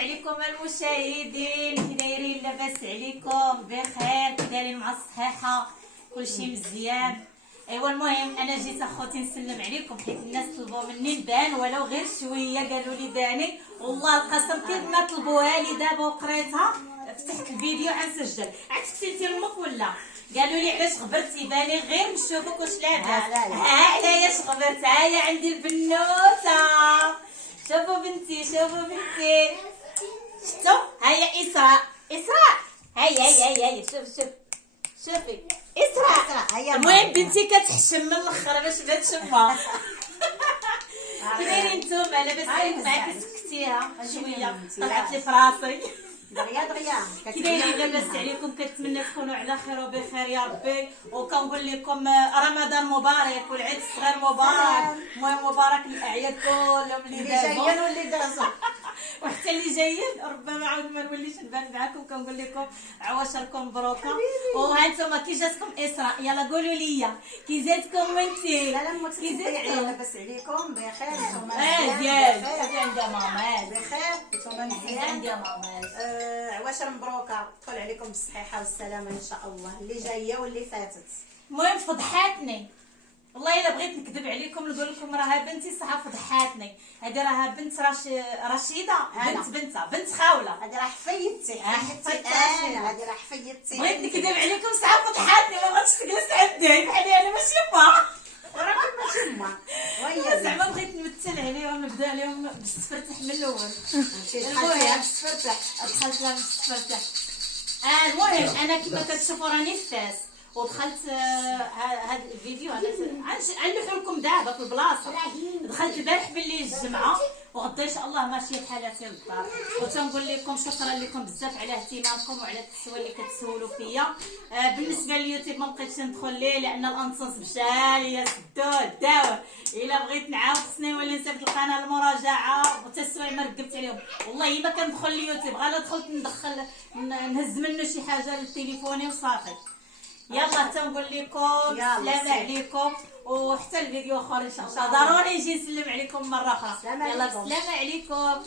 عليكم المشاهدين، كي دايرين؟ لاباس عليكم؟ بخير؟ كي دايرين مع الصحيحه؟ كلشي مزيان؟ ايوا المهم انا جيت اخوتي نسلم عليكم حيت الناس طلبوا مني نبان ولو غير شويه، قالوا لي باني والله القسم كيف ما طلبوها لي دابا وقريتها فتحت الفيديو غنسجل. عاد سكتيتي امك ولا؟ قالوا لي علاش غبرتي؟ باني غير نشوفك واش لاباس. ها عليا غبرت، ها هي عندي البنوته. شوفوا بنتي شوفوا بنتي، شفتوا؟ هيا اسراء اسراء، هيا شوف شوفي اسراء. المهم بنتي كتحشم من الاخر باش بات شمها. كي دايرين نتوما؟ لاباس عليكم؟ معاك سكتيها شويه طلعت لي في راسي. دغيا كي دايرين؟ لاباس عليكم؟ كنتمنى تكونوا على خير وبخير يا ربي، وكنقول لكم رمضان مبارك والعيد الصغير مبارك. المهم مبارك الاعياد كلهم اللي جايين واللي دازوا وحتى اللي جايين. ربما عاود ما نوليش نبان معاكم. كنقول لكم عواشركم مبروكه. وها انتم كي جاتكم اسراء؟ يلا قولوا لي كي جاتكم انتي؟ لا ما كي جاتكم؟ لاباس عليكم؟ بخير نتوما؟ مزيان عندها ماما. بخير نتوما؟ مزيان عندها ماما. عواشر مبروكه، تدخل عليكم بالصحيحه والسلامه ان شاء الله، اللي جايه واللي فاتت. المهم فضحاتني والله، الا بغيت نكذب عليكم نقول لكم راها بنتي صح فضحاتني. هذه راها بنت رشيده، بنت خاوله. هذه راه حفيدتي انا هذه راه حفيدتي. بغيت نكذب عليكم صح فضحاتني، ما بغيتش تجلس عندي بحالي انا ماشي با. راه ماشي ما وهي زعما بغيت نمثل عليهم، نبدا عليهم بالتفرتح من الاول. المهم تفرتح دخلت لها بالتفرتح. المهم انا كما كتشوفوا راني فاس ودخلت هذا الفيديو غنلوحو لكم دابا في البلاصه. دخلت البارح بالليل الجمعه، وغدا ان شاء الله ماشيه بحالاتي للدار. وتنقول لكم شكرا لكم بزاف على اهتمامكم وعلى التسويه اللي كتسولوا فيا. بالنسبه لليوتيوب ما بقيتش ندخل ليه لان الانصاص مشى ليا سدوه داوه. الا بغيت نعاود خصني نولي نصيفط القناه المراجعه والتسويه ما رقبت عليهم. والله ما كندخل اليوتيوب، غير دخلت نهز منه شي حاجه لتليفوني وصافي. يلا تنقول لكم السلام عليكم، وحتى الفيديو اخر ان شاء الله ضروري نجي نسلم عليكم مره اخرى. يلا السلام عليكم.